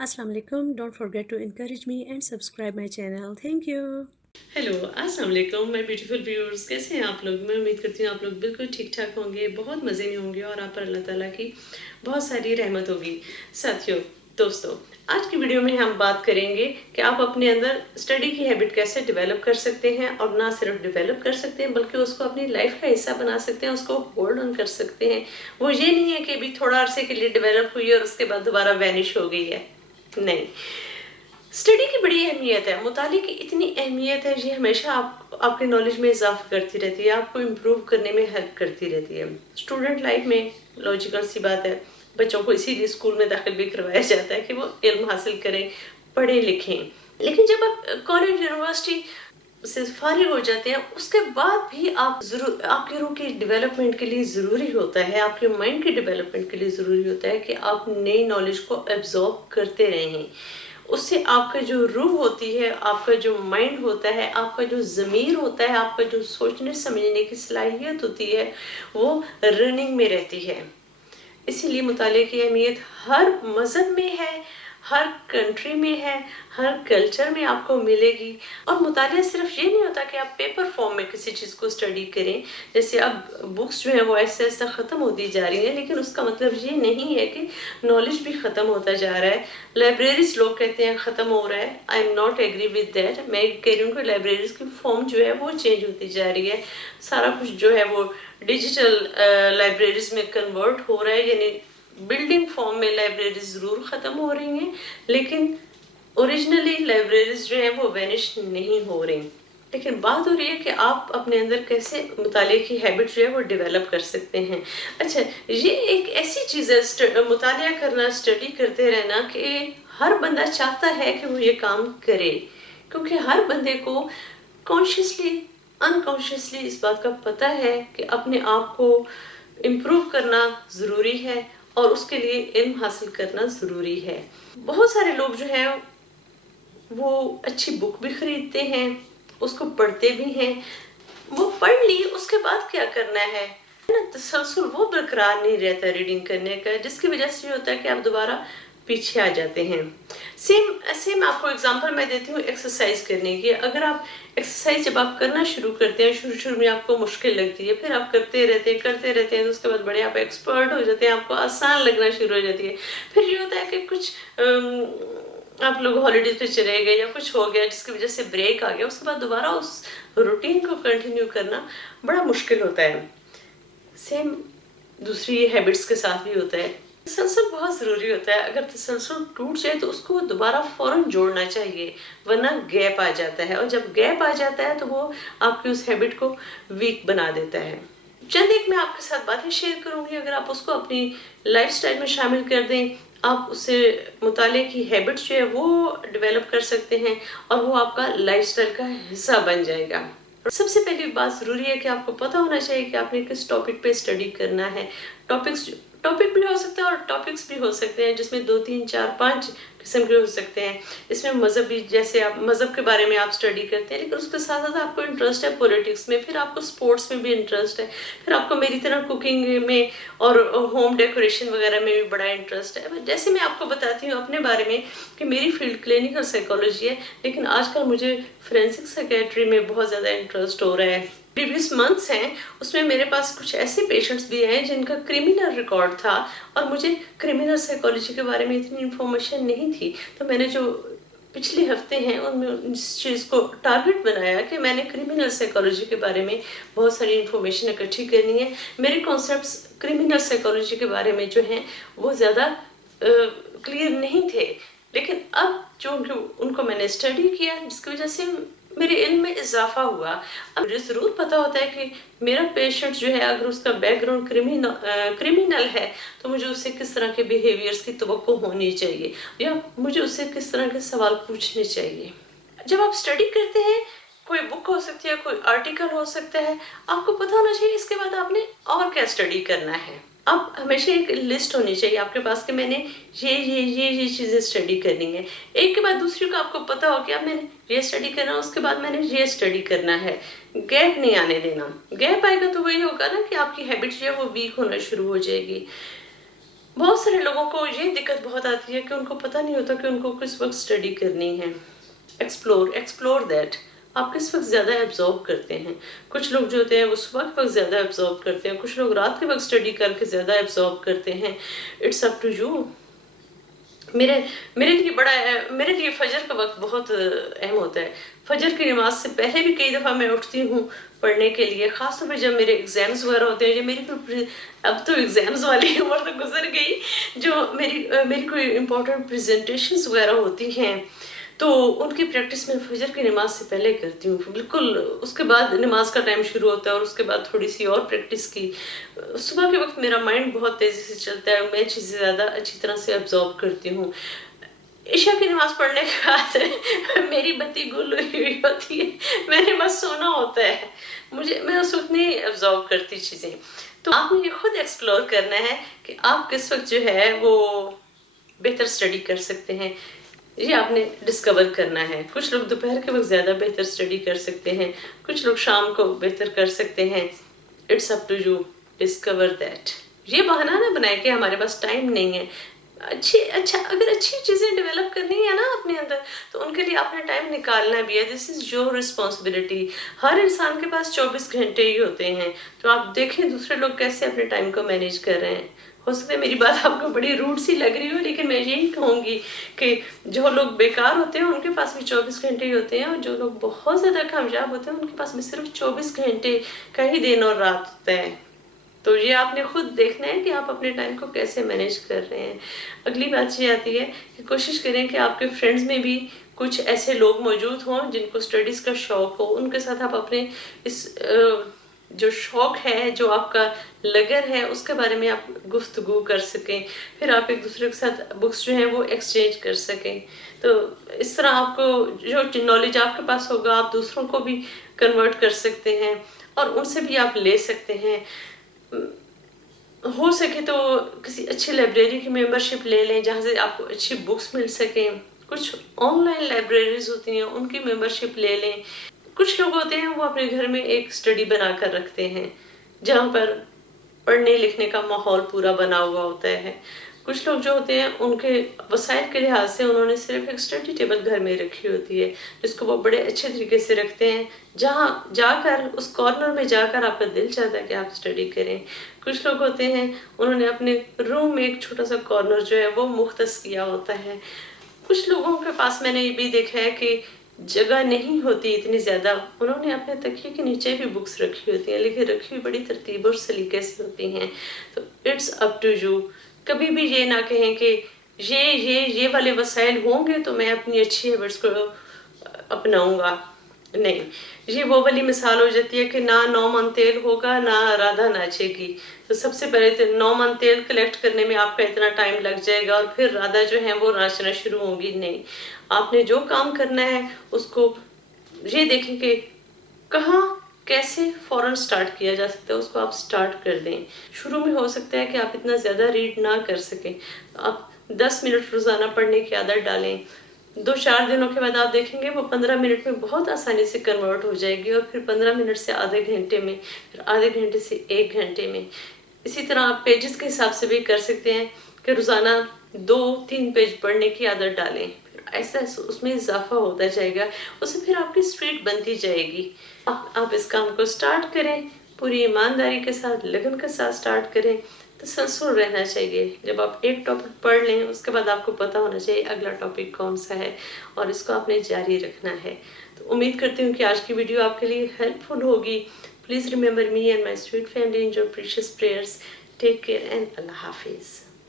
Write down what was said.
السلام علیکم. Don't forget to encourage me and subscribe my channel. Thank you. Hello السلام علیکم مائی بیوٹیفل ویورز، کیسے ہیں آپ لوگ؟ میں امید کرتی ہوں آپ لوگ بالکل ٹھیک ٹھاک ہوں گے، بہت مزے میں ہوں گے اور آپ پر اللہ تعالیٰ کی بہت ساری رحمت ہوگی۔ ساتھیوں، دوستوں، آج کی ویڈیو میں ہم بات کریں گے کہ آپ اپنے اندر اسٹڈی کی ہیبٹ کیسے ڈیولپ کر سکتے ہیں، اور نہ صرف ڈیولپ کر سکتے ہیں بلکہ اس کو اپنی لائف کا حصہ بنا سکتے ہیں، اس کو ہولڈ آن کر سکتے ہیں۔ وہ یہ نہیں ہے کہ ابھی تھوڑا عرصے کے لیے ڈیولپ ہوئی اور اس کے بعد دوبارہ وینش ہو گئی ہے، نہیں۔ اسٹڈی کی بڑی اہمیت ہے، مطالعے کی اتنی اہمیت ہے، یہ ہمیشہ آپ کے نالج میں اضافہ کرتی رہتی ہے، آپ کو امپروو کرنے میں ہیلپ کرتی رہتی ہے۔ اسٹوڈنٹ لائف میں لاجیکل سی بات ہے، بچوں کو اسی لیے اسکول میں داخل بھی کروایا جاتا ہے کہ وہ علم حاصل کریں، پڑھیں لکھیں۔ لیکن جب آپ کالج یونیورسٹی سے فارغ ہو جاتے ہیں، اس کے بعد بھی آپ کی روح کی ڈیولپمنٹ کے لیے ضروری ہوتا ہے، آپ کے مائنڈ کی ڈیولپمنٹ کے لیے ضروری ہوتا ہے کہ آپ نئی نالج کو ایبزارب کرتے رہیں۔ اس سے آپ کا جو روح ہوتی ہے، آپ کا جو مائنڈ ہوتا ہے، آپ کا جو ضمیر ہوتا ہے، آپ کا جو سوچنے سمجھنے کی صلاحیت ہوتی ہے، وہ رننگ میں رہتی ہے۔ اسی لیے مطالعے کی اہمیت ہر مذہب میں ہے، ہر کنٹری میں ہے، ہر کلچر میں آپ کو ملے گی۔ اور مطالعہ صرف یہ نہیں ہوتا کہ آپ پیپر فارم میں کسی چیز کو اسٹڈی کریں، جیسے اب بکس جو ہیں وہ ایسے ایسے ختم ہوتی جا رہی ہیں، لیکن اس کا مطلب یہ نہیں ہے کہ نالج بھی ختم ہوتا جا رہا ہے۔ لائبریریز لوگ کہتے ہیں ختم ہو رہا ہے، I am not agree with that. میں کہہ رہی ہوں کہ لائبریریز کی فارم جو ہے وہ چینج ہوتی جا رہی ہے، سارا کچھ جو ہے وہ ڈیجیٹل لائبریریز میں کنورٹ ہو رہا ہے، یعنی بلڈنگ فارم میں لائبریریز ضرور ختم ہو رہی ہیں، لیکن اوریجنلی لائبریریز جو ہیں وہ وینش نہیں ہو رہی۔ لیکن بات ہو رہی ہے کہ آپ اپنے اندر کیسے مطالعے کی ہیبٹ جو ہے وہ ڈیولپ کر سکتے ہیں۔ اچھا، یہ ایک ایسی چیز ہے مطالعہ کرنا، اسٹڈی کرتے رہنا، کہ ہر بندہ چاہتا ہے کہ وہ یہ کام کرے، کیونکہ ہر بندے کو کانشیسلی انکانشیسلی اس بات کا پتہ ہے کہ اپنے آپ کو امپروو کرنا ضروری ہے اور اس کے لیے علم حاصل کرنا ضروری ہے۔ بہت سارے لوگ جو ہیں وہ اچھی بک بھی خریدتے ہیں، اس کو پڑھتے بھی ہیں، وہ پڑھ لی، اس کے بعد کیا کرنا ہے نا، تسلسل وہ برقرار نہیں رہتا ریڈنگ کرنے کا، جس کی وجہ سے یہ ہوتا ہے کہ آپ دوبارہ پیچھے آ جاتے ہیں۔ سیم آپ کو اگزامپل میں دیتی ہوں ایکسرسائز کرنے کی۔ اگر آپ ایکسرسائز جب آپ کرنا شروع کرتے ہیں، شروع میں آپ کو مشکل لگتی ہے، پھر آپ کرتے رہتے ہیں، تو اس کے بعد بڑے آپ ایکسپرٹ ہو جاتے ہیں، آپ کو آسان لگنا شروع ہو جاتی ہے۔ پھر یہ ہوتا ہے کہ کچھ آپ لوگ ہالیڈیز پہ چلے گئے یا کچھ ہو گیا جس کی وجہ سے بریک آ گیا، اس کے بعد دوبارہ اس روٹین کو کنٹینیو کرنا بڑا مشکل ہوتا ہے۔ سیم دوسری ہیبٹس کے ساتھ بھی ہوتا ہے، تسلسل بہت ضروری ہوتا ہے۔ اگر تسلسل ٹوٹ جائے تو اس کو دوبارہ فوراً جوڑنا چاہیے، ورنہ گیپ آ جاتا ہے، اور جب گیپ آ جاتا ہے تو وہ آپ کی اس ہیبٹ کو ویک بنا دیتا ہے۔ چند ایک میں آپ کے ساتھ باتیں شیئر کروں گی، اگر آپ اس کو اپنی لائف سٹائل میں شامل کر دیں، آپ اس سے مطالعے کی ہیبٹ جو ہے وہ ڈیولپ کر سکتے ہیں، اور وہ آپ کا لائف سٹائل کا حصہ بن جائے گا۔ سب سے پہلی بات ضروری ہے کہ آپ کو پتہ ہونا چاہیے کہ آپ نے کس ٹاپک پہ اسٹڈی کرنا ہے۔ ٹاپک بھی ہو سکتا ہے اور ٹاپکس بھی ہو سکتے ہیں، جس میں 2 3 4 5 قسم کے ہو سکتے ہیں۔ اس میں مذہبی، جیسے آپ مذہب کے بارے میں آپ اسٹڈی کرتے ہیں، لیکن اس کے ساتھ ساتھ آپ کو انٹرسٹ ہے پولیٹکس میں، پھر آپ کو اسپورٹس میں بھی انٹرسٹ ہے، پھر آپ کو میری طرح کوکنگ میں اور ہوم ڈیکوریشن وغیرہ میں بھی بڑا انٹرسٹ ہے۔ جیسے میں آپ کو بتاتی ہوں اپنے بارے میں کہ میری فیلڈ کلینکل سائیکالوجی ہے، لیکن آج کل مجھے فورینسک سائیکیٹری میں بہت زیادہ انٹرسٹ ہو رہا ہے۔ پریویس منتھس ہیں، اس میں میرے پاس کچھ ایسے پیشنٹس بھی ہیں جن کا کرمینل ریکارڈ تھا، اور مجھے کرمینل سائیکالوجی کے بارے میں اتنی انفارمیشن نہیں تھی، تو میں نے جو پچھلے ہفتے ہیں ان میں اس چیز کو ٹارگٹ بنایا کہ میں نے کرمینل سائیکالوجی کے بارے میں بہت ساری انفارمیشن اکٹھی کرنی ہے۔ میرے کانسیپٹس کرمینل سائیکالوجی کے بارے میں جو ہیں وہ زیادہ کلیئر نہیں تھے، لیکن اب چونکہ ان کو میں نے اسٹڈی کیا، جس کی وجہ سے میرے علم میں اضافہ ہوا۔ اب مجھے ضرور پتا ہوتا ہے کہ میرا پیشنٹ جو ہے اگر اس کا بیک گراؤنڈ کرمینل ہے تو مجھے اس سے کس طرح کے بیہیویئرز کی توقع ہونی چاہیے، یا مجھے اس سے کس طرح کے سوال پوچھنے چاہیے۔ جب آپ اسٹڈی کرتے ہیں، کوئی بک ہو سکتی ہے، کوئی آرٹیکل ہو سکتا ہے، آپ کو پتا ہونا چاہیے اس کے بعد آپ نے اور کیا اسٹڈی کرنا ہے۔ اب ہمیشہ ایک لسٹ ہونی چاہیے آپ کے پاس کہ میں نے یہ چیزیں اسٹڈی کرنی ہے، ایک کے بعد دوسری کو آپ کو پتا ہو کہ اب میں نے یہ اسٹڈی کرنا ہے، اس کے بعد میں نے یہ اسٹڈی کرنا ہے۔ گیپ نہیں آنے دینا، گیپ آئے گا تو وہی ہوگا نا کہ آپ کی ہیبٹ جو ہے وہ ویک ہونا شروع ہو جائے گی۔ بہت سارے لوگوں کو یہ دقت بہت آتی ہے کہ ان کو پتہ نہیں ہوتا کہ ان کو کس وقت اسٹڈی کرنی ہے. Explore that. آپ کس وقت زیادہ ایبزارو کرتے ہیں. کچھ لوگ جو ہوتے ہیں وہ صبح کے وقت زیادہ ایبزارو کرتے ہیں, کچھ لوگ رات کے وقت اسٹڈی کر کے زیادہ ایبزارو کرتے ہیں. It's up to you. میرے لیے فجر کا وقت بہت اہم ہوتا ہے. فجر کی نماز سے پہلے بھی کئی دفعہ میں اٹھتی ہوں پڑھنے کے لیے, خاص طور پہ جب میرے ایگزامز وغیرہ ہوتے ہیں. اب تو ایگزامز والی عمر تو گزر گئی, جو میری کوئی امپورٹنٹ پریزنٹیشنز وغیرہ ہوتی ہیں تو ان کی پریکٹس میں فجر کی نماز سے پہلے کرتی ہوں. بالکل اس کے بعد نماز کا ٹائم شروع ہوتا ہے اور اس کے بعد تھوڑی سی اور پریکٹس کی. صبح کے وقت میرا مائنڈ بہت تیزی سے چلتا ہے, میں چیزیں زیادہ اچھی طرح سے ابزارو کرتی ہوں. عشاء کی نماز پڑھنے کے بعد میری بتی گل ہوئی ہوتی ہے, میں نے بس سونا ہوتا ہے. میں اس وقت نہیں ابزارو کرتی چیزیں. تو آپ نے یہ خود ایکسپلور کرنا ہے کہ آپ کس وقت جو ہے وہ بہتر اسٹڈی کر سکتے ہیں. یہ آپ نے ڈسکور کرنا ہے. کچھ لوگ دوپہر کے وقت زیادہ بہتر اسٹڈی کر سکتے ہیں, کچھ لوگ شام کو بہتر کر سکتے ہیں. It's up to you. Discover that. یہ بہانہ نہ بنائے کہ ہمارے پاس ٹائم نہیں ہے. اگر اچھی چیزیں ڈیولپ کرنی ہے نا اپنے اندر, تو ان کے لیے آپ نے ٹائم نکالنا بھی ہے. دس از یور رسپانسبلٹی. ہر انسان کے پاس 24 گھنٹے ہی ہوتے ہیں. تو آپ دیکھیں دوسرے لوگ کیسے اپنے ٹائم کو مینیج کر رہے ہیں. ہو سکتا ہے میری بات آپ کو بڑی روڈ سی لگ رہی ہو, لیکن میں یہی کہوں گی کہ جو لوگ بیکار ہوتے ہیں ان کے پاس بھی 24 گھنٹے ہی ہوتے ہیں, اور جو لوگ بہت زیادہ کامیاب ہوتے ہیں ان کے پاس بھی صرف 24 گھنٹے کا ہی دن اور رات ہوتا ہے. تو یہ آپ نے خود دیکھنا ہے کہ آپ اپنے ٹائم کو کیسے مینیج کر رہے ہیں. اگلی بات یہ آتی ہے کہ کوشش کریں کہ آپ کے فرینڈز میں بھی کچھ ایسے لوگ موجود ہوں جن کو اسٹڈیز کا شوق ہو. ان کے ساتھ آپ اپنے اس جو شوق ہے, جو آپ کا لگر ہے, اس کے بارے میں آپ گفتگو کر سکیں. پھر آپ ایک دوسرے کے ساتھ بکس جو ہیں وہ ایکسچینج کر سکیں. تو اس طرح آپ کو جو نالج آپ کے پاس ہوگا آپ دوسروں کو بھی کنورٹ کر سکتے ہیں اور ان سے بھی آپ لے سکتے ہیں. ہو سکے تو کسی اچھی لائبریری کی ممبرشپ لے لیں جہاں سے آپ کو اچھی بکس مل سکیں. کچھ آن لائن لائبریریز ہوتی ہیں ان کی ممبرشپ لے لیں. کچھ لوگ ہوتے ہیں وہ اپنے گھر میں ایک اسٹڈی بنا کر رکھتے ہیں جہاں پر پڑھنے لکھنے کا ماحول پورا بنا ہوا ہوتا ہے. کچھ لوگ جو ہوتے ہیں ان کے وسائل کے لحاظ سے انہوں نے صرف ایک اسٹڈی ٹیبل گھر میں رکھی ہوتی ہے جس کو وہ بڑے اچھے طریقے سے رکھتے ہیں, جہاں جا کر اس کارنر میں جا کر آپ کا دل چاہتا ہے کہ آپ اسٹڈی کریں. کچھ لوگ ہوتے ہیں انہوں نے اپنے روم میں ایک چھوٹا سا کارنر جو ہے وہ مختص کیا ہوتا ہے. کچھ لوگوں کے پاس میں نے یہ بھی دیکھا ہے کہ جگہ نہیں ہوتی اتنی زیادہ, انہوں نے اپنے تکیے کے نیچے بھی بکس رکھی ہوتی ہیں, لیکن رکھی ہوئی بڑی ترتیب اور سلیقے سے ہوتی ہیں. تو اٹس اپ ٹو یو. کبھی بھی یہ نہ کہیں کہ یہ والے وسائل ہوں گے تو میں اپنی اچھی ہیبٹس کو اپناؤں گا. نہیں, یہ وہ والی مثال ہو جاتی ہے کہ نہ 9 من تیل ہوگا نہ رادھا ناچے گی. تو سب سے پہلے تو 9 من تیل کلیکٹ کرنے میں آپ کا اتنا ٹائم لگ جائے گا اور پھر رادھا جو ہے وہ ناچنا شروع ہوں گی. نہیں, آپ نے جو کام کرنا ہے اس کو یہ دیکھیں کہ کہاں کیسے فوراً سٹارٹ کیا جا سکتا ہے, اس کو آپ سٹارٹ کر دیں. شروع میں ہو سکتا ہے کہ آپ اتنا زیادہ ریڈ نہ کر سکیں, آپ 10 منٹ روزانہ پڑھنے کی عادت ڈالیں. 2-4 دنوں کے بعد آپ دیکھیں گے وہ 15 منٹ میں بہت آسانی سے کنورٹ ہو جائے گی, اور پھر 15 منٹ سے آدھے گھنٹے میں, پھر آدھے گھنٹے سے 1 گھنٹے میں. اسی طرح آپ پیجز کے حساب سے بھی کر سکتے ہیں کہ روزانہ 2-3 پیج پڑھنے کی عادت ڈالیں. ایسا اس میں اضافہ ہوتا جائے گا, اس سے پھر آپ کی اسپیڈ بنتی جائے گی. آپ اس کام کو سٹارٹ کریں, پوری ایمانداری کے ساتھ لگن کے ساتھ سٹارٹ کریں. تسلسل رہنا چاہیے. جب آپ ایک ٹاپک پڑھ لیں اس کے بعد آپ کو پتہ ہونا چاہیے اگلا ٹاپک کون سا ہے, اور اس کو آپ نے جاری رکھنا ہے. تو امید کرتی ہوں کہ آج کی ویڈیو آپ کے لیے ہیلپ فل ہوگی. Please remember me and my sweet family in your precious prayers. Take care and Allah حافظ.